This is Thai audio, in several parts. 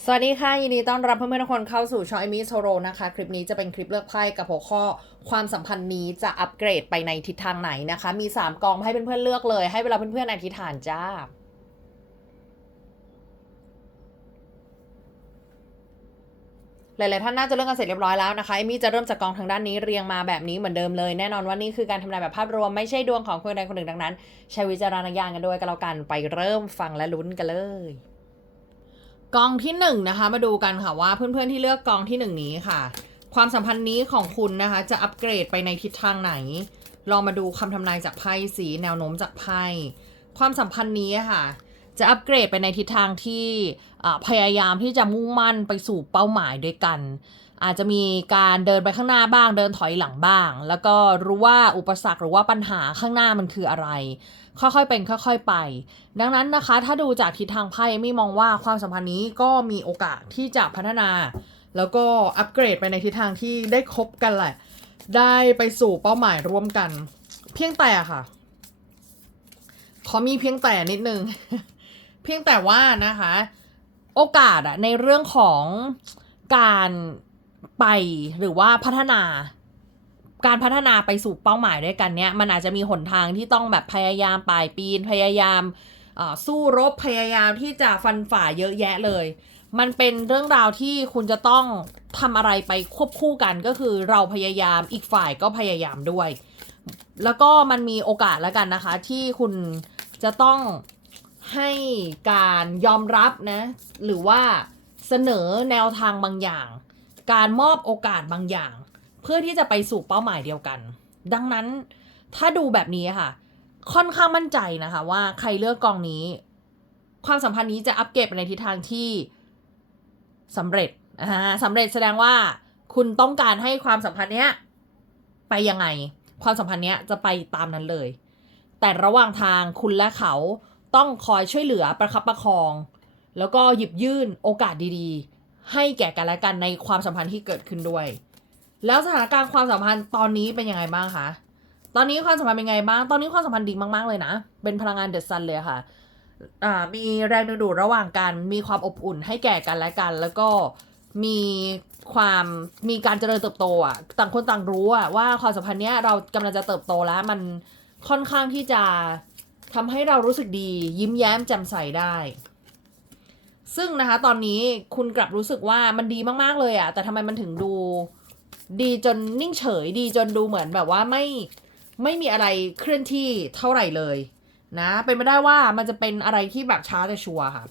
สวัสดีค่ะ ยินดีต้อนรับเพื่อนๆทุกคนเข้าสู่ช่องเอมี่โซโรนะคะ คลิปนี้จะเป็นคลิปเลือกไพ่กับหัวข้อ ความสัมพันธ์นี้จะอัปเกรดไปในทิศทางไหนนะคะ มี 3กองให้เพื่อนๆเลือกเลย ให้เวลาเพื่อนๆอธิษฐานจ้าหลายๆท่านน่าจะเรื่องกันเสร็จเรียบร้อยแล้วนะคะเอมี่จะเริ่มจากกองทางด้านนี้เรียงมาแบบนี้เหมือนเดิมเลยแน่นอนว่านี่คือการทำนายแบบภาพรวมไม่ใช่ดวงของคนใดคนหนึ่งดังนั้นใช้วิจารณญาณกันด้วยกันแล้วกันไปเริ่มฟังและลุ้นกันเลย กองที่หนึ่งนะคะมาดูกันค่ะว่าเพื่อนๆที่เลือกกองที่หนึ่งนี้ค่ะ ความสัมพันธ์นี้ของคุณนะคะ จะอัปเกรดไปในทิศทางไหน ลองมาดูคำทำนายจากไพ่สีแนวโน้มจากไพ่ความสัมพันธ์นี้ค่ะจะอัปเกรดไปในทิศทางที่พยายามที่จะมุ่งมั่นไปสู่เป้าหมายด้วยกัน อาจจะมีการเดินไปข้างหน้าบ้าง เดินถอยหลังบ้าง แล้วก็รู้ว่าอุปสรรคหรือว่าปัญหาข้างหน้ามันคืออะไร ค่อยๆเป็นค่อย ๆไป ดังนั้นนะคะ ถ้าดูจากทิศทางไพ่เอมี่มองว่าความสัมพันธ์นี้ก็มีโอกาสที่จะพัฒนา แล้วก็อัปเกรดไปในทิศทางที่ได้คบกันแหละ ได้ไปสู่เป้าหมายร่วมกัน เพียงแต่ค่ะ ขอมีเพียงแต่นิดนึง เพียงแต่ว่านะคะ โอกาสอะในเรื่องของการไปหรือว่าพัฒนา การพัฒนาไปสู่เป้าหมายด้วยกันเนี่ยมันอาจจะมีหนทางที่ต้องแบบพยายามป่ายปีนพยายามสู้รบพยายามที่จะฟันฝ่าเยอะแยะเลย มันเป็นเรื่องราวที่คุณจะต้องทำอะไรไปควบคู่กันก็คือเราพยายามอีกฝ่ายก็พยายามด้วย แล้วก็มันมีโอกาสแล้วกันนะคะ ที่คุณจะต้องให้การยอมรับนะ หรือว่าเสนอแนวทางบางอย่าง การมอบโอกาสบางอย่าง เพื่อที่จะไปสู่เป้าหมายเดียวกัน ดังนั้นถ้าดูแบบนี้ค่ะ ค่อนข้างมั่นใจนะคะ ว่าใครเลือกกองนี้ ความสัมพันธ์นี้จะอัปเกรดไปในทิศทางที่สำเร็จอ่าสำเร็จแสดงว่าคุณต้องการให้ความสัมพันธ์เนี้ยไปยังไง ความสัมพันธ์เนี้ยจะไปตามนั้นเลย แต่ระหว่างทางคุณและเขาต้องคอยช่วยเหลือประคับประคอง แล้วก็หยิบยื่นโอกาสดีๆ ให้แก่กันและกันในความสัมพันธ์ที่เกิดขึ้นด้วย แล้วสถานการณ์ความสัมพันธ์ตอนนี้เป็นยังไงบ้างคะ ตอนนี้ความสัมพันธ์เป็นไงบ้าง ตอนนี้ความสัมพันธ์ดีมากๆเลยนะ เป็นพลังงานเดอะซันเลยค่ะ อ่า มีแรงดึงดูดระหว่างกัน มีความอบอุ่นให้แก่กันและกัน แล้วก็มีความมีการเจริญเติบโตอะ ต่างคนต่างรู้อะว่าความสัมพันธ์เนี้ยเรากำลังจะเติบโตแล้วมันค่อนข้างที่จะทำให้เรารู้สึกดี ยิ้มแย้มแจ่มใสได้ ซึ่งนะคะ ตอนนี้คุณกลับรู้สึกว่ามันดีมากๆเลยอะ แต่ทำไมมันถึงดู ดีจนนิ่งเฉยดีจนดูเหมือนแบบว่าไม่ไม่มีอะไรเคลื่อนที่เท่าไหร่เลยนะ เป็นไม่ได้ว่ามันจะเป็นอะไรที่แบบช้าแต่ชัวร์ค่ะ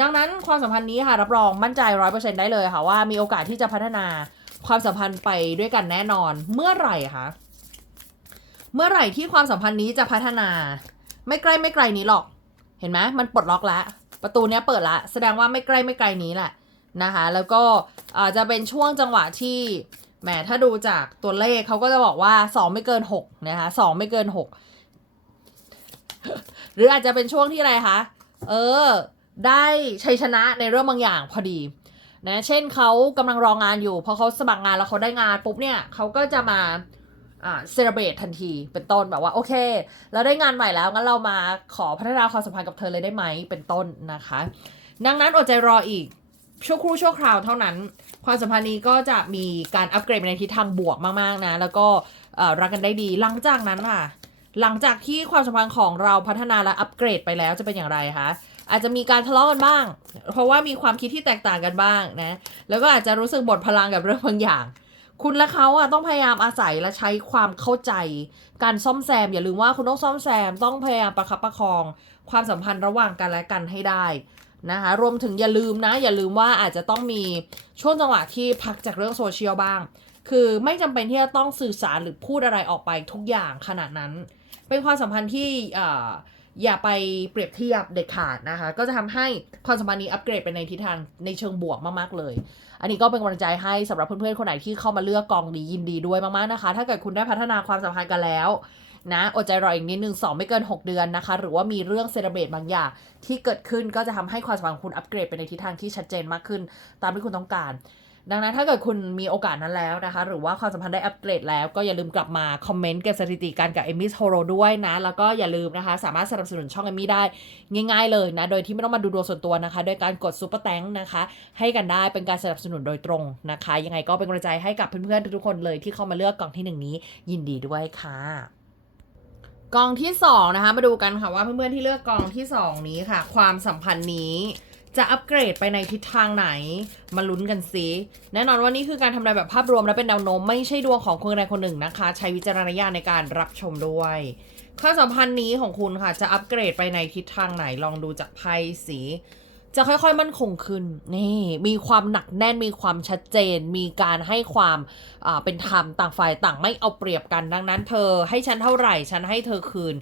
ดังนั้นความสัมพันธ์นี้ค่ะรับรองมั่นใจร้อยเปอร์เซ็นได้เลยค่ะว่ามีโอกาสที่จะพัฒนาความสัมพันธ์ไปด้วยกันแน่นอนเมื่อไหร่คะเมื่อไหร่ที่ความสัมพันธ์นี้จะพัฒนา ไม่ใกล้ไม่ไกลนี้หรอก เห็นไหมมันปลดล็อกแล้วประตูเนี้ยเปิดละแสดงว่าไม่ใกล้ไม่ไกลนี้แหละนะคะ แล้วก็อาจจะเป็นช่วงจังหวะที่ แหมถ้าดูจากตัวเลขเขาก็จะบอกว่าสองไม่เกินหกนะคะสองไม่เกินหกหรืออาจจะเป็นช่วงที่อะไรคะ เออ ได้ชัยชนะในเรื่องบางอย่างพอดีนะเช่นเขากำลังรองงานอยู่พอเขาสมัครงานแล้วเขาได้งานปุ๊บเนี่ยเขาก็จะมาอ่าเซเลบรตทันทีเป็นต้นแบบว่าโอเคเราได้งานใหม่แล้วงั้นเรามาขอพัฒนาความสัมพันธ์กับเธอเลยได้ไหมเป็นต้นนะคะ ดังนั้นอดใจรออีก ชั่วครู่ชั่วคราวเท่านั้น ความสัมพันธ์นี้ก็จะมีการอัปเกรดไปในทิศทางบวกมากๆนะ แล้วก็รักกันได้ดี หลังจากนั้นค่ะ หลังจากที่ความสัมพันธ์ของเราพัฒนาและอัปเกรดไปแล้วจะเป็นอย่างไรคะอาจจะมีการทะเลาะกันบ้าง เพราะว่ามีความคิดที่แตกต่างกันบ้างนะ แล้วก็อาจจะรู้สึกหมดพลังกับเรื่องบางอย่าง คุณและเขาอะต้องพยายามอาศัยและใช้ความเข้าใจ การซ่อมแซม อย่าลืมว่าคุณต้องซ่อมแซม ต้องพยายามประคับประคอง ความสัมพันธ์ระหว่างกันและกันให้ได้ นะคะรวมถึงอย่าลืมนะ อย่าลืมว่าอาจจะต้องมีช่วงจังหวะที่พักจากเรื่องโซเชียลบ้าง คือไม่จำเป็นที่จะต้องสื่อสารหรือพูดอะไรออกไปทุกอย่างขนาดนั้น เป็นความสัมพันธ์ที่ออย่าไปเปรียบเทียบเด็ดขาดนะคะ ก็จะทำให้ความสัมพันธ์นี้อัปเกรดไปในทิศทางในเชิงบวกมากๆเลย อันนี้ก็เป็นกำลังใจให้สำหรับเพื่อนๆคนไหนที่เข้ามาเลือกกองนี้ยินดีด้วยมากๆนะคะ ถ้าเกิดคุณได้พัฒนาความสัมพันธ์กันแล้ว นะอดใจรออีกนิดนึงสองไม่เกิน 6 เดือนนะคะ หรือว่ามีเรื่องเซเลบรตบางอย่าง ที่เกิดขึ้นก็จะทำให้ความสัมพันธ์ของคุณอัปเกรดไปในทิศทางที่ชัดเจนมากขึ้น ตามที่คุณต้องการ ดังนั้นถ้าเกิดคุณมีโอกาสนั้นแล้วนะคะ หรือว่าความสัมพันธ์ได้อัปเกรดแล้ว ก็อย่าลืมกลับมาคอมเมนต์เก็บสถิติกันกับเอมี่โฮโรด้วยนะ แล้วก็อย่าลืมนะคะ สามารถสนับสนุนช่องเอมี่ได้ง่ายๆเลยนะ โดยที่ไม่ต้องมาดูดวงส่วนตัวนะคะ โดยการกดซูเปอร์แตงนะคะ ให้กันได้เป็นการสนับสนุนโดยตรงนะคะ ยังไงก็เป็นกำลังใจให้กับเพื่อนๆทุกๆคนเลยที่เข้ามาเลือกกล่องที่หนึ่งนี้ยินดีด้วยค่ะ กองที่สองนะคะ มาดูกันค่ะว่าเพื่อนๆที่เลือกกองที่สองนี้ค่ะ ความสัมพันธ์นี้จะอัปเกรดไปในทิศทางไหน มาลุ้นกันสิแน่นอนว่านี่คือการทำนายแบบภาพรวมและเป็นแนวโน้มไม่ใช่ดวงของคนใดคนหนึ่งนะคะ ใช้วิจารณญาณในการรับชมด้วยความสัมพันธ์นี้ของคุณค่ะ จะอัปเกรดไปในทิศทางไหนลองดูจากไพ่สี จะค่อยๆ มั่นคงขึ้นนี่มีความหนักแน่นมีความชัดเจน มีการให้ความเป็นธรรมต่างฝ่ายต่างไม่เอาเปรียบกันดังนั้น เธอให้ฉันเท่าไหร่ฉันให้เธอคืน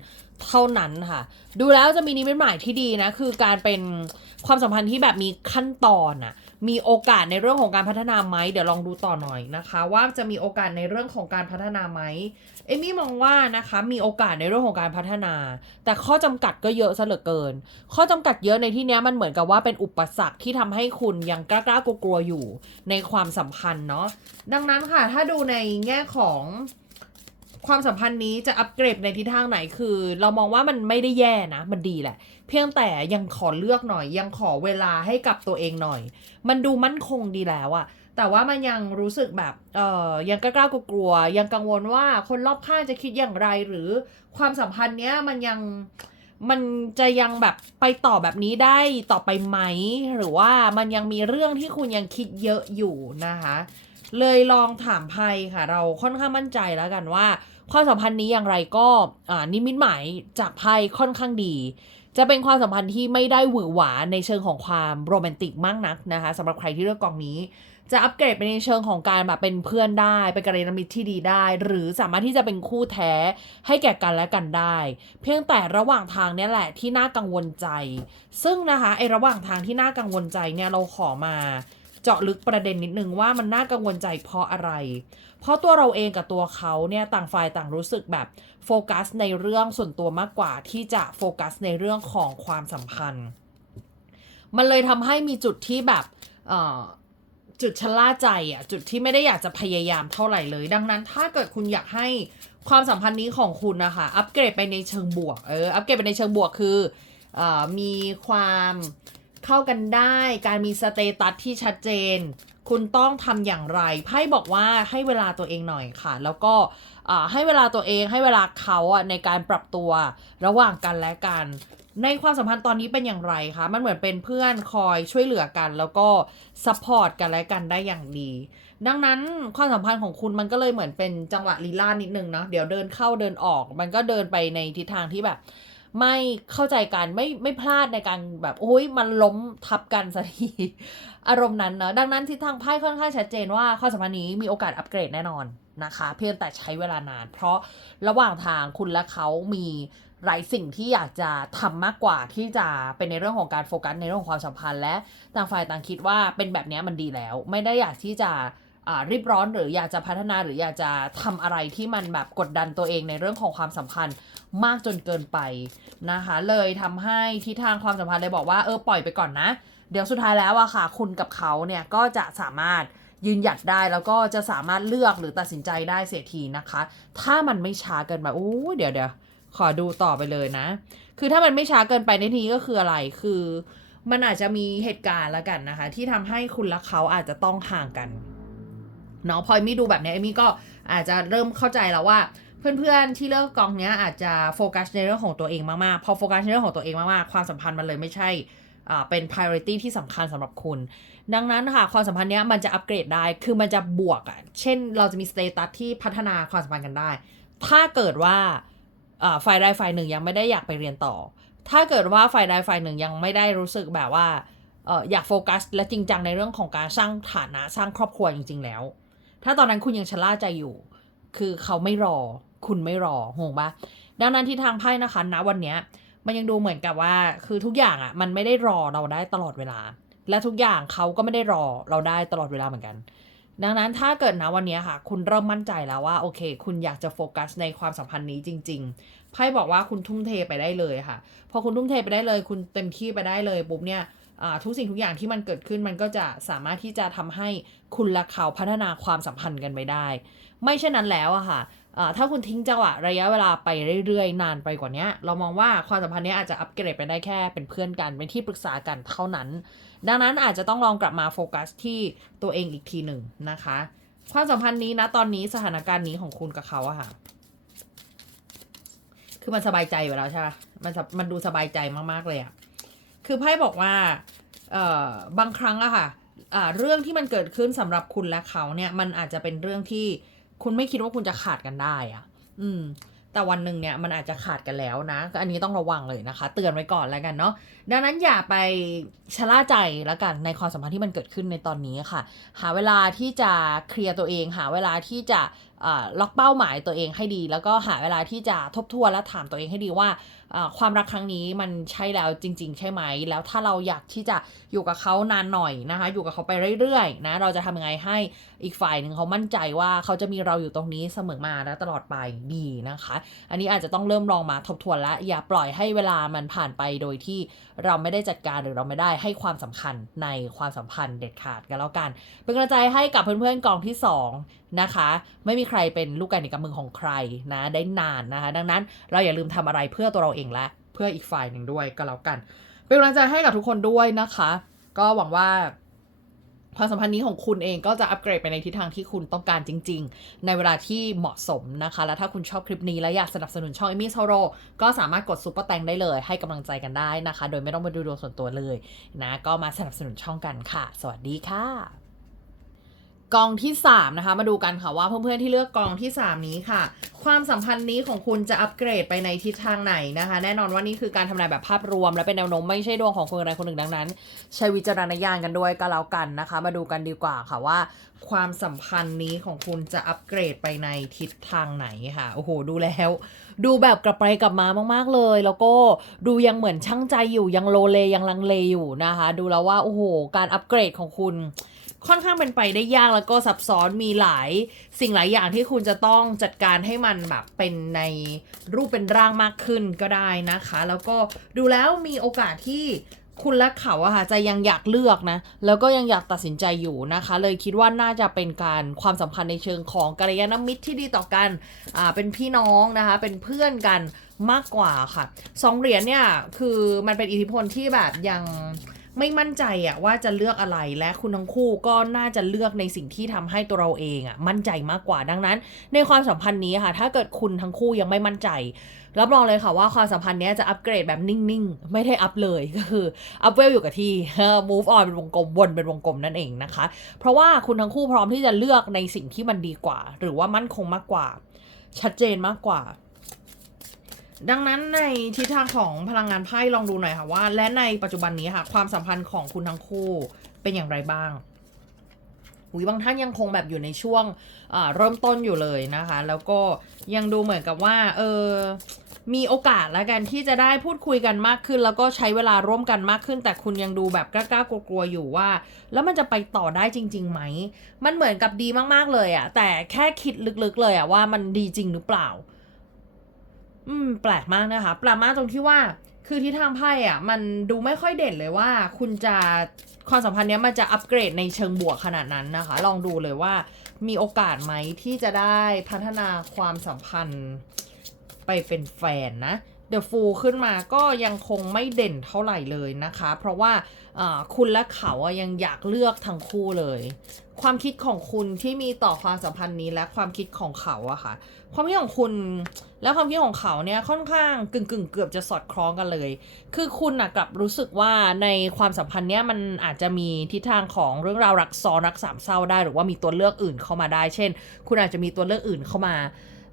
เท่านั้นค่ะ ดูแล้วจะมีนิมิตหมายที่ดีนะ คือการเป็นความสัมพันธ์ที่แบบมีขั้นตอนอะ มีโอกาสในเรื่องของการพัฒนาไหมเดี๋ยวลองดูต่อหน่อยนะคะ ว่าจะมีโอกาสในเรื่องของการพัฒนาไหมเอมี่มองว่านะคะมีโอกาสในเรื่องของการพัฒนา แต่ข้อจำกัดก็เยอะซะเหลือเกิน ข้อจำกัดเยอะในที่นี้มันเหมือนกับว่าเป็นอุปสรรคที่ทำให้คุณยังกล้าๆกลัวอยู่ในความสัมพันธ์เนาะดังนั้นค่ะถ้าดูในแง่ของ ความสัมพันธ์นี้จะอัปเกรดในทิศทางไหนคือ เรามองว่ามันไม่ได้แย่นะ มันดีแหละ เพียงแต่ยังขอเลือกหน่อย ยังขอเวลาให้กับตัวเองหน่อย มันดูมั่นคงดีแล้วอะแต่ว่ามันยังรู้สึกแบบเอ่อยังกล้ากลัวยังกังวลว่าคนรอบข้างจะคิดอย่างไรหรือความสัมพันธ์เนี้ยมันยังมันจะยังแบบไปต่อแบบนี้ได้ต่อไปไหม หรือว่ามันยังมีเรื่องที่คุณยังคิดเยอะอยู่นะคะ เลยลองถามไพ่ค่ะ เราค่อนข้างมั่นใจแล้วกันว่า ความสัมพันธ์นี้อย่างไรก็อนิมิตหมายจากไพ่ค่อนข้างดี จะเป็นความสัมพันธ์ที่ไม่ได้หวือหวาในเชิงของความโรแมนติกมากนักนะคะสำหรับใครที่เลือกกองนี้ จะอัปเกรดไปในเชิงของการแบบเป็นเพื่อนได้เป็นกัลยาณมิตรที่ดีได้ หรือสามารถที่จะเป็นคู่แท้ให้แก่กันและกันได้ เพียงแต่ระหว่างทางเนี้ยแหละที่น่ากังวลใจ ซึ่งนะคะไอระหว่างทางที่น่ากังวลใจเนี่ยเราขอมา เจาะลึกประเด็นนิดนึงว่ามันน่ากังวลใจเพราะอะไร เพราะตัวเราเองกับตัวเขาเนี่ยต่างฝ่ายต่างรู้สึกแบบโฟกัสในเรื่องส่วนตัวมากกว่าที่จะโฟกัสในเรื่องของความสัมพันธ์ มันเลยทำให้มีจุดที่แบบจุดชะล่าใจอะจุดที่ไม่ได้อยากจะพยายามเท่าไหร่เลย ดังนั้นถ้าเกิดคุณอยากให้ความสัมพันธ์นี้ของคุณนะคะอัปเกรดไปในเชิงบวกเอออัปเกรดไปในเชิงบวกคืออมีความ เข้ากันได้ การมีสเตตัสที่ชัดเจน คุณต้องทำอย่างไรไพ่บอกว่าให้เวลาตัวเองหน่อยค่ะ แล้วก็ให้เวลาตัวเองให้เวลาเขาอะในการปรับตัวระหว่างกันและกัน ในความสัมพันธ์ตอนนี้เป็นอย่างไรคะมันเหมือนเป็นเพื่อนคอยช่วยเหลือกัน แล้วก็ซัพพอร์ตกันและกันได้อย่างดี ดังนั้นความสัมพันธ์ของคุณมันก็เลยเหมือนเป็นจังหวะลีลานิดนึงเนาะเดี๋ยวเดินเข้าเดินออก มันก็เดินไปในทิศทางที่แบบ ไม่เข้าใจกันไม่ไม่พลาดในการแบบโอ้ยมันล้มทับกันสักทีอารมณ์นั้นเนอะดังนั้นทิศทางไพ่ค่อนข้างชัดเจนว่าความสัมพันธ์นี้มีโอกาสอัปเกรดแน่นอนนะคะ เพียงแต่ใช้เวลานาน เพราะระหว่างทางคุณและเขามีหลายสิ่งที่อยากจะทำมากกว่าที่จะเป็นในเรื่องของการโฟกัสในเรื่องของความสัมพันธ์และต่างฝ่ายต่างคิดว่าเป็นแบบนี้มันดีแล้ว ไม่ได้อยากที่จะ รีบร้อนหรืออยากจะพัฒนาหรืออยากจะทำอะไรที่มันแบบกดดันตัวเองในเรื่องของความสัมพันธ์มากจนเกินไปนะคะ เลยทำให้ทิศทางความสัมพันธ์เลยบอกว่าเออปล่อยไปก่อนนะ เดี๋ยวสุดท้ายแล้วอะค่ะ คุณกับเขาเนี่ยก็จะสามารถยืนหยัดได้แล้วก็จะสามารถเลือกหรือตัดสินใจได้เสียทีนะคะ ถ้ามันไม่ช้าเกินไปโอ้เดี๋ยวเดี๋ยวขอดูต่อไปเลยนะ คือถ้ามันไม่ช้าเกินไปในทีก็คืออะไรคือ มันอาจจะมีเหตุการณ์ล้วกันนะคะ ที่ทำให้คุณและเขาอาจจะต้องห่างกัน เนาะพอเอมี่ดูแบบนี้เอมี่ก็อาจจะเริ่มเข้าใจแล้วว่า เพื่อนๆที่เลือกกองเนี้ยอาจจะโฟกัสในเรื่องของตัวเองมากๆ พอโฟกัสในเรื่องของตัวเองมากๆ ความสัมพันธ์มันเลยไม่ใช่เป็น priority ที่สำคัญสำหรับคุณ ดังนั้นค่ะความสัมพันธ์เนี้ยมันจะอัปเกรดได้ คือมันจะบวกอะ่ะ เช่นเราจะมีสเตตัสที่พัฒนาความสัมพันธ์กันได้ ถ้าเกิดว่าฝ่ายใดฝ่ายหนึ่งยังไม่ได้อยากไปเรียนต่อ ถ้าเกิดว่าฝ่ายใดฝ่ายหนึ่งยังไม่ได้รู้สึกแบบว่าอออยากโฟกัส และจริงจังในเรื่องของการสร้างฐานะสร้างครอบครัวจริง ๆ แล้ว ถ้าตอนนั้นคุณยังชะล่าใจอยู่ คือเขาไม่รอ คุณไม่รองงปะดังนั้นที่ทางไพ่นะคะณวันเนี้ย มันยังดูเหมือนกับว่า คือทุกอย่างอะ่ะ มันไม่ได้รอเราได้ตลอดเวลา และทุกอย่างเขาก็ไม่ได้รอเราได้ตลอดเวลาเหมือนกัน ดังนั้นถ้าเกิดนะวันนี้ค่ะ คุณเริ่มมั่นใจแล้วว่าโอเค คุณอยากจะโฟกัสในความสัมพันธ์นี้จริง ๆไพ่บอกว่าคุณทุ่มเทไปได้เลยค่ะ พอคุณทุ่มเทไปได้เลย คุณเต็มที่ไปได้เลยปุ๊บเนี่ย ทุกสิ่งทุกอย่างที่มันเกิดขึ้นมันก็จะสามารถที่จะทำให้คุณและเขาพัฒนาความสัมพันธ์กันไปได้ ไม่เช่นนั้นแล้วอะค่ะถ้าคุณทิ้งจังหวะระยะเวลาไปเรื่อยๆ นานไปกว่านี้เรามองว่าความสัมพันธ์นี้อาจจะอัปเกรดไปได้แค่เป็นเพื่อนกันเป็นที่ปรึกษากันเท่านั้น ดังนั้นอาจจะต้องลองกลับมาโฟกัสที่ตัวเองอีกทีหนึ่งนะคะ ความสัมพันธ์นี้นะตอนนี้สถานการณ์นี้ของคุณกับเขาอะค่ะ คือมันสบายใจอยู่แล้วใช่ไหมมันมันดูสบายใจมากๆเลยอะ คือไพ่บอกว่าบางครั้งอะค่ะเรื่องที่มันเกิดขึ้นสำหรับคุณและเขาเนี่ย มันอาจจะเป็นเรื่องที่คุณไม่คิดว่าคุณจะขาดกันได้อะอืม แต่วันหนึ่งเนี่ยมันอาจจะขาดกันแล้วนะอันนี้ต้องระวังเลยนะคะ เตือนไว้ก่อนแล้วกันเนาะดังนั้นอย่าไปชะล่าใจแล้วกันในความสัมพันธ์ที่มันเกิดขึ้นในตอนนี้ค่ะ หาเวลาที่จะเคลียร์ตัวเอง หาเวลาที่จะ ล็อกเป้าหมายตัวเองให้ดี แล้วก็หาเวลาที่จะทบทวนและถามตัวเองให้ดีว่า ความรักครั้งนี้มันใช่แล้วจริง ๆ ใช่ไหม แล้วถ้าเราอยากที่จะอยู่กับเขานานหน่อยนะคะ อยู่กับเขาไปเรื่อยๆนะเราจะทำยังไงให้อีกฝ่ายหนึ่งเขามั่นใจว่าเขาจะมีเราอยู่ตรงนี้เสมอมาและตลอดไปดีนะคะ อันนี้อาจจะต้องเริ่มลองมาทบทวนและอย่าปล่อยให้เวลามันผ่านไปโดยที่เราไม่ได้จัดการหรือเราไม่ได้ให้ความสำคัญในความสัมพันธ์เด็ดขาดกันแล้วกัน เป็นกำลังใจให้กับเพื่อนๆกองที่2 นะคะ ไม่มีใครเป็นลูกไก่ในกำมือของใครนะได้นานนะคะ ดังนั้นเราอย่าลืมทำอะไรเพื่อตัวเราเองและเพื่ออีกฝ่ายหนึ่งด้วยก็แล้วกัน เป็นกำลังใจให้กับทุกคนด้วยนะคะ ก็หวังว่าความสัมพันธ์นี้ของคุณเองก็จะอัปเกรดไปในทิศทางที่คุณต้องการจริง ๆ ในเวลาที่เหมาะสมนะคะ และถ้าคุณชอบคลิปนี้และอยากสนับสนุนช่อง e m y s o r o ก็สามารถกดซุปเปอร์แตงได้เลยให้กำลังใจกันได้นะคะ โดยไม่ต้องมาดูดวงส่วนตัวเลยนะ ก็มาสนับสนุนช่องกันค่ะ สวัสดีค่ะ กองที่ 3 นะคะ มาดูกันค่ะว่าเพื่อนๆที่เลือกกองที่ 3 นี้ค่ะ ความสัมพันธ์นี้ของคุณจะอัปเกรดไปในทิศทางไหนนะคะ แน่นอนว่านี่คือการทำนายแบบภาพรวม และเป็นแนวโน้มไม่ใช่ดวงของคนใดคนหนึ่งดังนั้น ใช้วิจารณญาณกันด้วยก็แล้วกันนะคะ มาดูกันดีกว่าค่ะว่า ความสัมพันธ์นี้ของคุณจะอัปเกรดไปในทิศทางไหนค่ะโอ้โหดูแล้ว ดูแบบกลับไปกลับมามาก ๆเลย แล้วก็ดูยังเหมือนช่างใจอยู่ยังโลเลยังลังเลอยู่นะคะ ดูแล้วว่าโอ้โหการอัปเกรดของคุณ ค่อนข้างเป็นไปได้ยากแล้วก็ซับซ้อนมีหลายสิ่งหลายอย่างที่คุณจะต้องจัดการให้มันแบบเป็นในรูปเป็นร่างมากขึ้นก็ได้นะคะ แล้วก็ดูแล้วมีโอกาสที่คุณและเขาอะค่ะจะยังอยากเลือกนะ แล้วก็ยังอยากตัดสินใจอยู่นะคะ เลยคิดว่าน่าจะเป็นการความสัมพันธ์ในเชิงของกัลยาณมิตรที่ดีต่อกันอ่าเป็นพี่น้องนะคะ เป็นเพื่อนกันมากกว่าค่ะสองเหรียญเนี่ยคือมันเป็นอิทธิพลที่แบบยัง ไม่มั่นใจอะว่าจะเลือกอะไรและคุณทั้งคู่ก็น่าจะเลือกในสิ่งที่ทำให้ตัวเราเองอะมั่นใจมากกว่าดังนั้น ในความสัมพันธ์นี้ค่ะ ถ้าเกิดคุณทั้งคู่ยังไม่มั่นใจรับรองเลยค่ะว่าความสัมพันธ์นี้จะอัปเกรดแบบนิ่งๆ ไม่ได้อัพเลยก็คืออัพเวลอยู่กับที่ move on เป็นวงกลมวนเป็นวงกลมนั่นเองนะคะ เพราะว่าคุณทั้งคู่พร้อมที่จะเลือกในสิ่งที่มันดีกว่า หรือว่ามั่นคงมากกว่า ชัดเจนมากกว่า ดังนั้นในทิศทางของพลังงานไพ่ลองดูหน่อยค่ะว่า และในปัจจุบันนี้ค่ะ ความสัมพันธ์ของคุณทั้งคู่เป็นอย่างไรบ้างอุยบางท่านยังคงแบบอยู่ในช่วงเริ่มต้นอยู่เลยนะคะ แล้วก็ยังดูเหมือนกับว่าเออมีโอกาสแล้วกันที่จะได้พูดคุยกันมากขึ้น แล้วก็ใช้เวลาร่วมกันมากขึ้น แต่คุณยังดูแบบกล้าๆกลัวๆอยู่ว่า แล้วมันจะไปต่อได้จริงๆไหม มันเหมือนกับดีมากๆเลยอะแต่แค่คิดลึกๆเลยอะว่ามันดีจริงหรือเปล่า อืม แปลกมากนะคะ แปลกมากตรงที่ว่า คือที่ทางไพ่อะ มันดูไม่ค่อยเด่นเลยว่า คุณจะความสัมพันธ์เนี้ยมันจะอัปเกรดในเชิงบวกขนาดนั้นนะคะ ลองดูเลยว่า มีโอกาสไหมที่จะได้พัฒนาความสัมพันธ์ไปเป็นแฟนนะ เดอะฟูขึ้นมาก็ยังคงไม่เด่นเท่าไหร่เลยนะคะ เพราะว่าคุณและเขายังอยากเลือกทั้งคู่เลย ความคิดของคุณที่มีต่อความสัมพันธ์นี้และความคิดของเขาอะค่ะความคิดของคุณและความคิดของเขาเนี่ยค่อนข้างกึ่งกึ่งๆเกือบจะสอดคล้องกันเลย คือคุณนะกลับรู้สึกว่าในความสัมพันธ์เนี้ยมันอาจจะมีทิศทางของเรื่องราวรักซ้อนรักสามเศร้าได้ หรือว่ามีตัวเลือกอื่นเข้ามาได้ เช่น คุณอาจจะมีตัวเลือกอื่นเข้ามา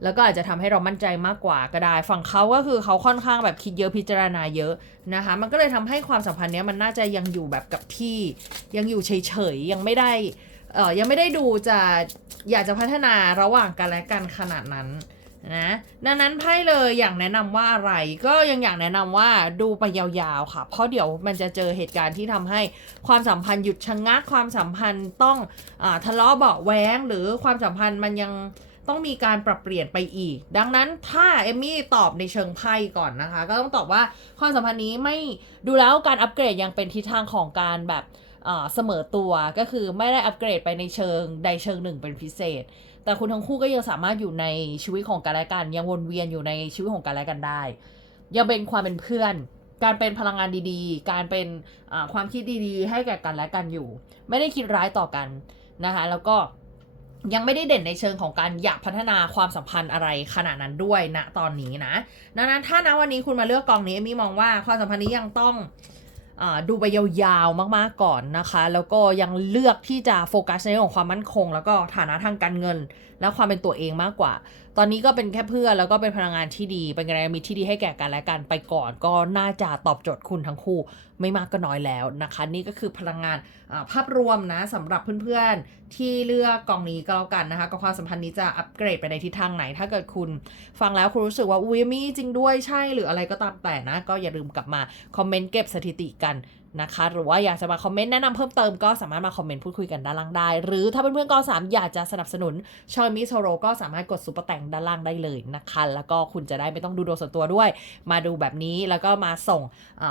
แล้วก็อาจจะทำให้เรามั่นใจมากกว่าก็ได้ ฝั่งเขาก็คือเขาค่อนข้างแบบคิดเยอะพิจารณาเยอะนะคะ มันก็เลยทำให้ความสัมพันธ์เนี้ยมันน่าจะยังอยู่แบบกับที่ยังอยู่เฉยๆยังไม่ได้เออยังไม่ได้ดูจะอยากจะพัฒนาระหว่างกันและกันขนาดนั้นนะดังนั้นไพ่เลยอยากแนะนำว่าอะไรก็ยังอยากแนะนำว่าดูไปยาวๆค่ะ เพราะเดี๋ยวมันจะเจอเหตุการณ์ที่ทำให้ความสัมพันธ์หยุดชะงักความสัมพันธ์ต้องอทะเลาะเบาะแว้งหรือความสัมพันธ์มันยัง ต้องมีการปรับเปลี่ยนไปอีก ดังนั้นถ้าเอมมี่ตอบในเชิงไพ่ก่อนนะคะ ก็ต้องตอบว่าความสัมพันธ์นี้ไม่ดูแล้วการอัปเกรดยังเป็นทิศทางของการแบบเสมอตัวก็คือไม่ได้อัปเกรดไปในเชิงใดเชิงหนึ่งเป็นพิเศษ แต่คุณทั้งคู่ก็ยังสามารถอยู่ในชีวิตของกันและกัน ยังวนเวียนอยู่ในชีวิตของกันและกันได้ ยังเป็นความเป็นเพื่อน การเป็นพลังงานดีๆ การเป็นความคิดดีๆ ให้แก่กันและกันอยู่ ไม่ได้คิดร้ายต่อกันนะคะแล้วก็ ยังไม่ได้เด่นในเชิงของการอยากพัฒนาความสัมพันธ์อะไรขนาดนั้นด้วยณตอนนี้นะดังนั้นถ้านะวันนี้คุณมาเลือกกองนี้เอมี่มองว่าความสัมพันธ์นี้ยังต้องอดูไปยาวๆ มากๆก่อนนะคะ แล้วก็ยังเลือกที่จะโฟกัสในเรื่องของความมั่นคง แล้วก็ฐานะทางการเงิน และความเป็นตัวเองมากกว่า ตอนนี้ก็เป็นแค่เพื่อนแล้วก็เป็นพลังงานที่ดี เป็นกำลังมิตรที่ดีให้แก่กันและกันไปก่อน ก็น่าจะตอบโจทย์คุณทั้งคู่ ไม่มากก็น้อยแล้วนะคะ นี่ก็คือพลังงานภาพรวมนะสำหรับเพื่อนๆที่เลือกกองนี้ก็แล้วกันนะคะกับความสัมพันธ์นี้จะอัปเกรดไปในทิศทางไหน ถ้าเกิดคุณฟังแล้วคุณรู้สึกว่าอุ้ยมีจริงด้วยใช่หรืออะไรก็ตามแต่นะ ก็อย่าลืมกลับมาคอมเมนต์เก็บสถิติกัน นะคะ หรือว่าอยากจะมาคอมเมนต์แนะนำเพิ่มเติมก็สามารถมาคอมเมนต์พูดคุยกันด้านล่างได้ หรือถ้าเพื่อนๆกสามอยากจะสนับสนุนชอยมิโซโรก็สามารถกดซุปเปอร์แต่งด้านล่างได้เลยนะคะ แล้วก็คุณจะได้ไม่ต้องดูโดยส่วนตัวด้วย มาดูแบบนี้แล้วก็มาส่ง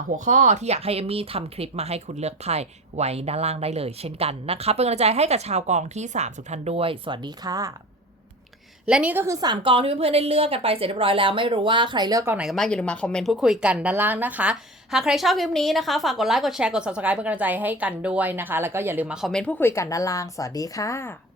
หัวข้อที่อยากให้เอมมี่ทำคลิปมาให้คุณเลือกไพ่ไว้ด้านล่างได้เลย เช่นกันนะคะเป็นกำลังใจให้กับชาวกองที่3ทุกท่านด้วย สวัสดีค่ะ และนี่ก็คือ 3 กองที่เพื่อนๆได้เลือกกันไปเสร็จเรียบร้อยแล้วไม่รู้ว่าใครเลือกกองไหนกันบ้างอย่าลืมมาคอมเมนต์พูดคุยกันด้านล่างนะคะ หากใครชอบคลิปนี้นะคะ ฝากกดไลค์กดแชร์กด subscribe เป็นกำลังใจให้กันด้วยนะคะ แล้วก็อย่าลืมมาคอมเมนต์พูดคุยกันด้านล่างสวัสดีค่ะ